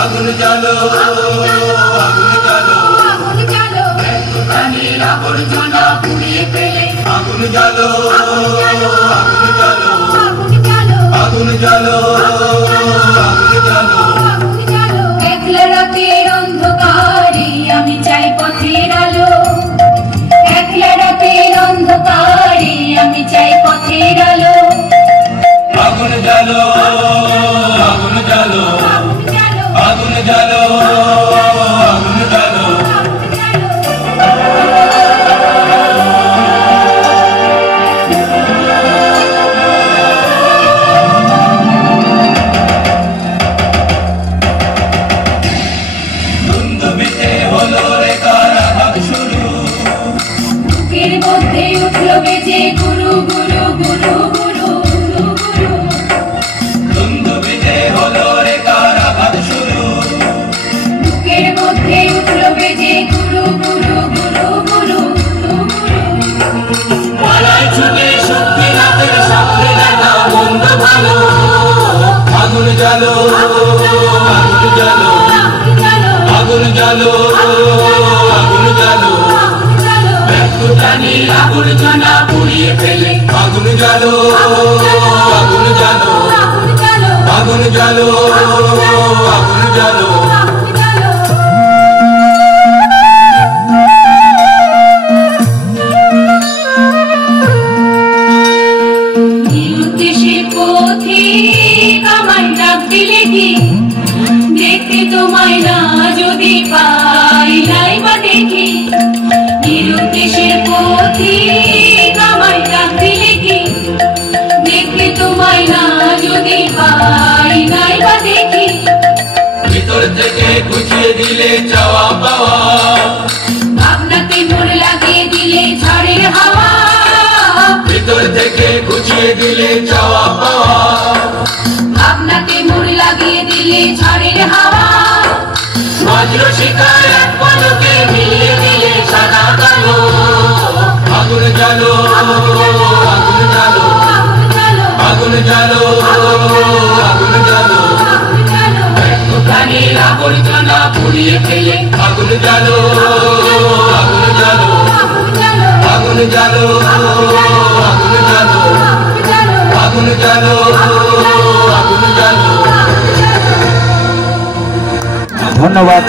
আগুন জ্বালো আগুন জ্বালো প্রাণীর আবর্জনা পুড়িয়ে ফেলে আগুন জ্বালো আগুন জ্বালো আগুন জ্বালো আগুন জ্বালো একলা রাতের অন্ধকারে আমি চাই পথের আলো একলা রাতের অন্ধকারে আমি চাই পথের আলো আগুন জ্বালো আগুন জ্বালো আগুন জ্বালো আগুন জ্বালো ধুন্ধুমিতে হলো রে কারাঘাত শুরু বুকের মধ্যে উঠল বেজে গুরু গুরু গুরু গুরু গুরু ধুন্ধুমিতে হলো রে কারাঘাত শুরু বুকের মধ্যে উঠল বেজে গুরু গুরু গুরু গুরু পালায় ছুটে শক্তি রাতের সামনে দেখা মন্দ ভালো আগুন জ্বালো আগুন জ্বালো আগুন জ্বালো আগুন জ্বালো প্রাণীর আবর্জনা পুড়িয়ে ফেলে আগুন জ্বালো আগুন জ্বালো আগুন জ্বালো আগুন জ্বালো নিরুদ্দেশের পথিক আমায় ডাক দিলে কি দেখতে তোমায় না যদি পাই নাই বা দেখি নিরুদ্দেশের পথিক আমায় ডাক দিলে কি দেখতে তোমায় না যদি পাই নাই বা দেখি ভিতর থেকে গুছিয়ে দিলে চাওয়া পাওয়া ভাবনাতে মোড় লাগিয়ে দিলে ঝড়ের হাওয়া ভিতর থেকে গুছিয়ে দিলে চাওয়া পাওয়া ভাবনাতে মোড় লাগিয়ে দিলে ঝড়ের হাওয়া বজ্র শিকার এক পলকে মিলিয়ে দিলে সাদা কালো আগুন জ্বালো আগুন জ্বালো আগুন জ্বালো আগুন জ্বালো প্রাণীর আবর্জনা পুড়িয়ে ফেলে আগুন জ্বালো আগুন জ্বালো আগুন জ্বালো আগুন জ্বালো আগুন জ্বালো আগুন জ্বালো। ধন্যবাদ।